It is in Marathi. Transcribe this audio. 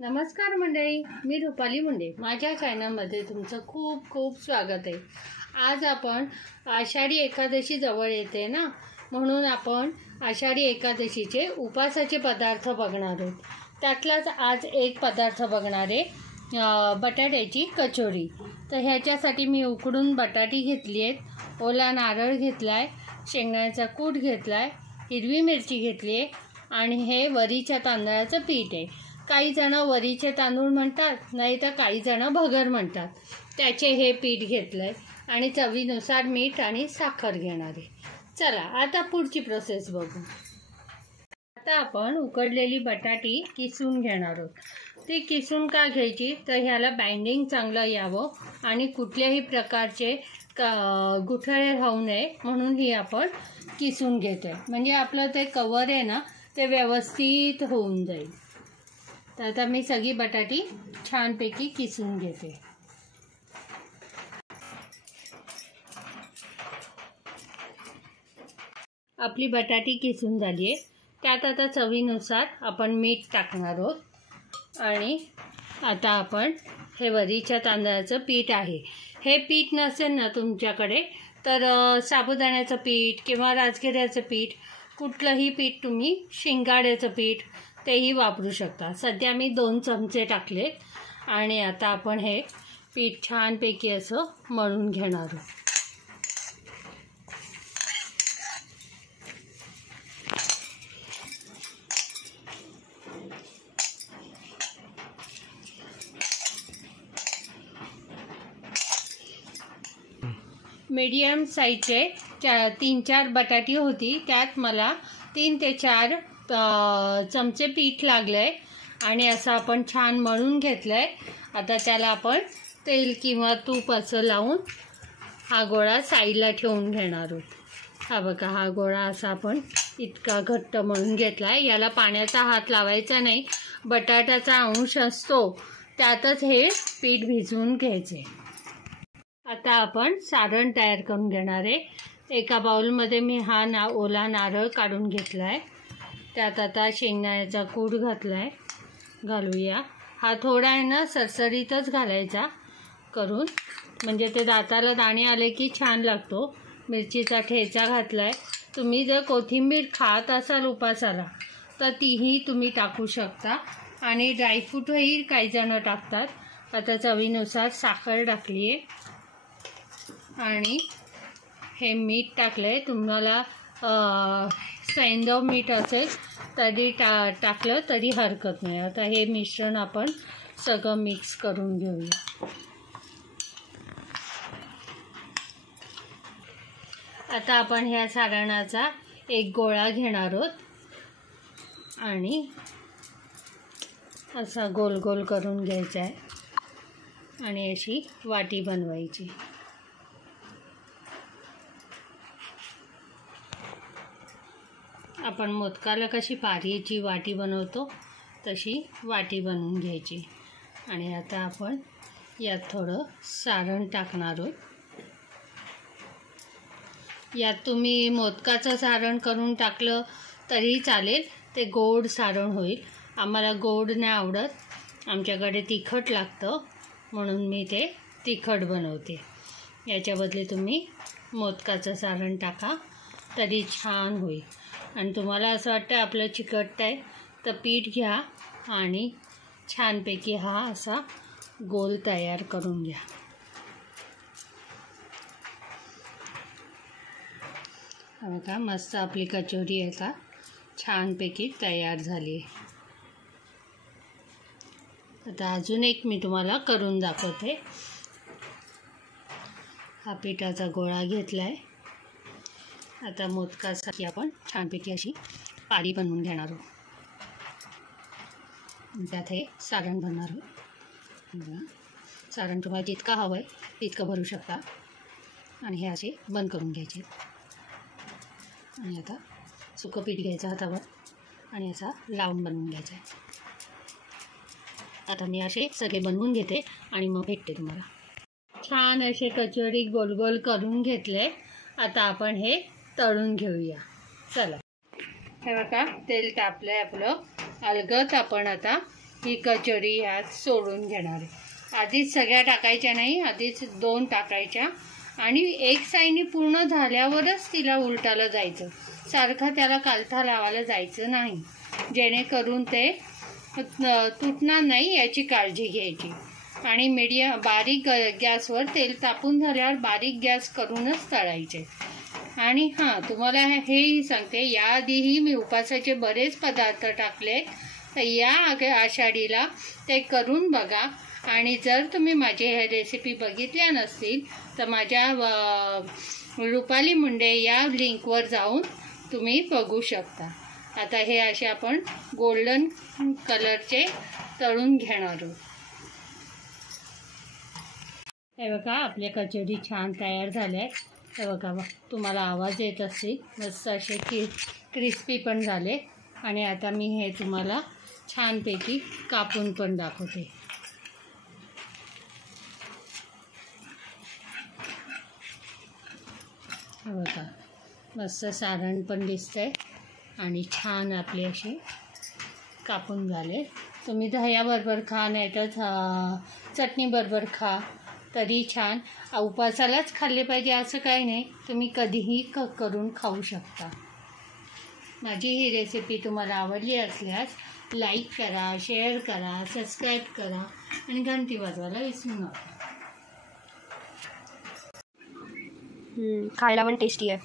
नमस्कार मंडळी, मी रुपाली मुंडे. माझ्या चॅनलमध्ये तुमचं खूप खूप स्वागत आहे. आज आपण आषाढी एकादशी जवळ येते ना, म्हणून आपण आषाढी एकादशीचे उपासाचे पदार्थ बघणार आहोत. त्यातलाच आज एक पदार्थ बघणार आहे, बटाट्याची कचोरी. तर ह्याच्यासाठी मी उकडून बटाटी घेतली आहेत, ओला नारळ घेतला आहे, शेंगदाण्याचा कूट घेतला आहे, हिरवी मिरची घेतली आहे आणि हे वरीच्या तांदळाचं पीठ आहे. काही जण वरीचे तांदूळ म्हणतात, नाही तर काही जण भगर म्हणतात. त्याचे हे पीठ घेतलं आहे आणि चवीनुसार मीठ आणि साखर घेणार आहे. चला आता पुढची प्रोसेस बघू. आता आपण उकडलेली बटाटी किसून घेणार आहोत. ती किसून का घ्यायची, तर ह्याला बाइंडिंग चांगलं यावं आणि कुठल्याही प्रकारचे गुठळे राहू नये म्हणून ही आपण किसून घेतोय. म्हणजे आपलं ते कवर आहे ना, ते व्यवस्थित होऊन जाईल. तर आता मी सगळी बटाटी छानपैकी किसून घेते. आपली बटाटी किसून झाली आहे. त्यात आता चवीनुसार आपण मीठ टाकणार आहोत आणि आता आपण हे वरीच्या तांदळाचं पीठ आहे. हे पीठ नसेल ना तुमच्याकडे तर साबुदाण्याचं पीठ किंवा राजगिऱ्याचं पीठ, कुठलंही पीठ, तुम्ही शिंगाड्याचं पीठ तेही वापरू शकता. सध्या मी 2 चमचे टाकले आणि आता आपण हे पीठ छानपैकी असं मळून घेणार आहोत. मीडियम साईजचे 3-4 बटाटी होती. त्यात मला 3 ते 4 चमचे पीठ लागलंय आणि असं आपण छान मळून घेतलंय. आता त्याला आपण तेल किंवा तूप असं लावून हा गोळा साईडला ठेवून घेणार आहोत. हा बघा, हा गोळा असा आपण इतका घट्ट मळून घेतलाय. याला पाण्याचा हात लावायचा नाही. बटाट्याचा अंश असतो त्यातच हे पीठ भिजवून घ्यायचे. आता आपण सारण तयार करून घेणार आहे. एका बाउलमध्ये मी हा ओला नारळ काढून घेतला आहे. त्यात आता शेंगदाण्याचा कूट घालूया. हा थोडा आहे ना सरसरीतच घालायचा करून, म्हणजे ते दाताला दाणे आले की छान लागतो. मिरचीचा ठेचा घातला आहे. तुम्ही जर कोथिंबीर खात असाल उपासाला तर तीही तुम्ही टाकू शकता आणि ड्रायफ्रूटही काही जण टाकतात. आता चवीनुसार साखर टाकली आहे आणि हे मीठ टाकलं आहे. तुम्हाला सैंधव मीठ असेल तरी टाकलं तरी हरकत नाही. आता हे मिश्रण आपण सगळं मिक्स करून घेऊया. आता आपण ह्या सारणाचा एक गोळा घेणार आहोत आणि असा गोल गोल करून घ्यायचा आहे आणि अशी वाटी बनवायची. आपण मोदकाला कशी पारीची वाटी बनवतो तशी वाटी बनवून घ्यायची आणि आता आपण यात थोडं सारण टाकणार आहोत. यात तुम्ही मोदकाचं सारण करून टाकलं तरी चालेल, ते गोड सारण होईल. आम्हाला गोड नाही आवडत, आमच्याकडे तिखट लागतं म्हणून मी ते तिखट बनवते. याच्या बदले तुम्ही मोदकाचं सारण टाका तरी छान होईल. आणि तुम्हाला असं वाटतं आपलं चिकट आहे तर पीठ घ्या आणि छानपैकी हा असा गोल तयार करून घ्या. बघा, मस्त आपली कचोरी आता छानपैकी तयार झाली आहे. आता अजून एक मी तुम्हाला करून दाखवते. हा पिठाचा गोळा घेतला आहे. आता मोदकासाठी आपण छानपैकी अशी पारी बनवून घेणार आहोत. त्यात हे सारण भरणार आहोत. सारण तुम्हाला जितका हवं आहे तितकं भरू शकता आणि हे असे बंद करून घ्यायचे. आणि आता सुकं पीठ घ्यायचं हातावर आणि असा लावून बनवून घ्यायचा आहे. आता मी असे सगळे बनवून घेते आणि मग भेटते तुम्हाला. छान असे कचोरी गोल गोल करून घेतले. आता आपण हे तळून घेऊया. चला, हे बघा तेल तापलं आहे आपलं. अलगद आपण आता ही कचोरी ह्यात सोडून घेणार आहे। आधीच सगळ्या टाकायच्या नाही, आधीच 2 टाकायच्या आणि एक साईडनी पूर्ण झाल्यावरच तिला उलटायला जायचं, सारखं त्याला कालथा लावायला जायचं नाही, जेणेकरून ते तुटणार नाही याची काळजी घ्यायची। आणि बारीक गॅसवर तेल तापून झाल्यावर बारीक गॅस करूनच तळायचे। आणि हां, तुम्हाला हेही सांगते, याआधीही मी उपासाचे बरेच पदार्थ टाकले, तर या आषाढीला ते करून बघा। आणि जर तुम्ही माझे हे रेसिपी बघितल्या नसतील तर माझ्या रुपाली मुंडे या लिंकवर जाऊन तुम्ही बघू शकता। आता हे असे आपण गोल्डन कलरचे तळून घेणार आहोत। हे बघा, आपल्या कचोरी छान तयार झाल्या आहेत। हे बघा, तुम्हाला आवाज येत असेल, मस्त असे क्रिस्पी पण झाले। आणि आता मी हे तुम्हाला छानपैकी कापून पण दाखवते। हे बघा, मस्त सारण पण दिसतंय आणि छान आपले असे कापून झाले। तुम्ही दह्याबरोबर खा, नाही तर चटणीबरोबर खा तरी छान। उपासालाच खाल्ले पाहिजे असं काही नाही, तुम्ही कधीही करून खाऊ शकता। माझी ही रेसिपी तुम्हाला आवडली असल्यास लाईक करा, शेअर करा, सबस्क्राईब करा आणि घंटी वाजवायला विसरू नका। खायला पण टेस्टी आहे।